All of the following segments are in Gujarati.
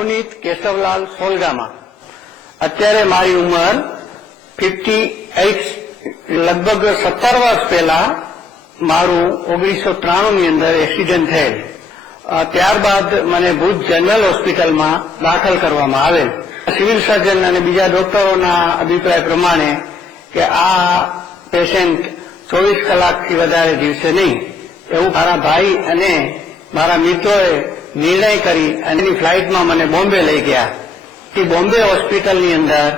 નવનીત કેશવલાલ સોલગામા। અત્યારે મારી ઉંમર 58, લગભગ 17 વર્ષ પહેલા મારું 1993 ની અંદર એક્સિડન્ટ થયેલ। ત્યારબાદ મને ભુજ જનરલ હોસ્પિટલમાં દાખલ કરવામાં આવેલ। સિવિલ સર્જન અને બીજા ડોક્ટરોના અભિપ્રાય પ્રમાણે કે આ પેશન્ટ 24 કલાકથી વધારે જીવશે નહીં, એવું મારા ભાઈ અને મારા મિત્રોએ નિર્ણય કરી અને એની ફ્લાઇટમાં મને બોમ્બે લઈ ગયા। તે બોમ્બે હોસ્પિટલની અંદર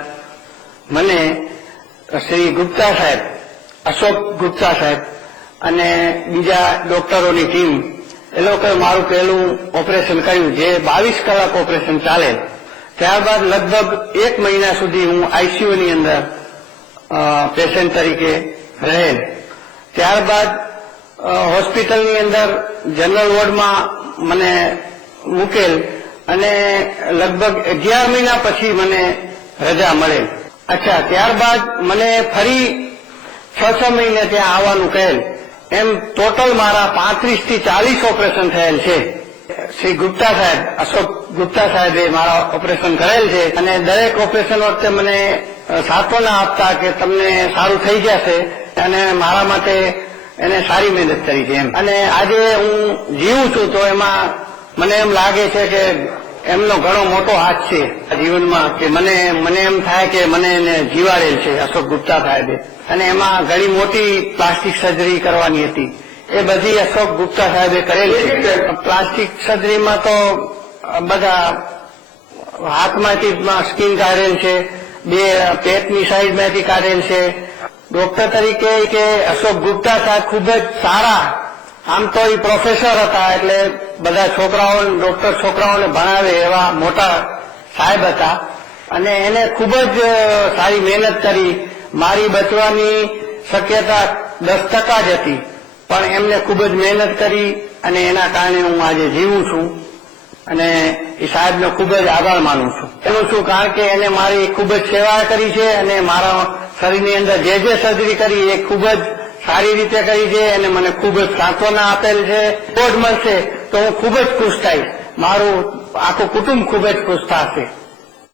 મને શ્રી ગુપ્તા સાહેબ, અશોક ગુપ્તા સાહેબ અને બીજા ડોક્ટરોની ટીમ એ લોકોએ મારું પહેલું ઓપરેશન કર્યું, જે 22 કલાક ઓપરેશન ચાલે। ત્યારબાદ લગભગ 1 મહિના સુધી હું આઈસીયુની અંદર પેશન્ટ તરીકે રહેલ। ત્યારબાદ હોસ્પિટલની અંદર જનરલ વોર્ડમાં મને મૂકેલ અને લગભગ 11 મહિના પછી મને રજા મળેલ। અચ્છા, ત્યારબાદ મને ફરી 6 મહિને ત્યાં આવવાનું કહેલ। એમ ટોટલ મારા 35 થી 40 ઓપરેશન થયેલ છે। શ્રી ગુપ્તા સાહેબ, અશોક ગુપ્તા સાહેબે મારા ઓપરેશન કરેલ છે અને દરેક ઓપરેશન વખતે મને સાંત્વના આપતા કે તમને સારું થઈ જશે અને મારા માટે એને સારી મહેનત કરી છે એમ। અને આજે હું જીવું છું તો એમાં મને એમ લાગે છે કે એમનો ઘણો મોટો હાથ છે જીવનમાં, કે મને એમ થાય કે મને એને જીવાડેલ છે અશોક ગુપ્તા સાહેબે। અને એમાં ઘણી મોટી પ્લાસ્ટિક સર્જરી કરવાની હતી, એ બધી અશોક ગુપ્તા સાહેબે કરેલી છે। પ્લાસ્ટિક સર્જરીમાં તો બધા હાથમાંથી સ્કીન કાઢેલ છે, 2 પેટની સાઈડમાંથી કાઢેલ છે। ડોક્ટર તરીકે કે અશોક ગુપ્તા સાહેબ ખૂબ જ સારા, આમ તો એ પ્રોફેસર હતા એટલે બધા ડોક્ટર છોકરાઓને ભણાવે એવા મોટા સાહેબ હતા અને એને ખૂબ જ સારી મહેનત કરી। મારી બચવાની શક્યતા 10% જ હતી, પણ એમને ખૂબ જ મહેનત કરી અને એના કારણે હું આજે જીવું છું અને એ સાહેબનો ખૂબ જ આભાર માનું છું એનું છું, કારણ કે એને મારી ખૂબ જ સેવા કરી છે અને મારા શરીરની અંદર જે સર્જરી કરી એ ખૂબ જ સારી રીતે કરી છે અને મને ખૂબ જ સાંત્વના આપેલ છે। રિપોર્ટ મળશે તો હું ખૂબ જ ખુશ થઈશ, મારું આખું કુટુંબ ખૂબ જ ખુશ થશે।